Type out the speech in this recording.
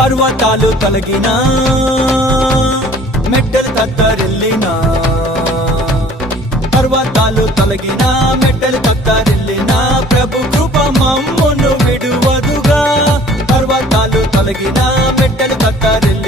పర్వతాలు తొలగినా మెట్టలు తత్తరిల్లినా పర్వతాలు తొలగినా మెట్టలు తత్తరిల్లినా ప్రభు కృప మమ్మును విడువదుగా పర్వతాలు తొలగినా మెట్టలు తత్తరిల్లినా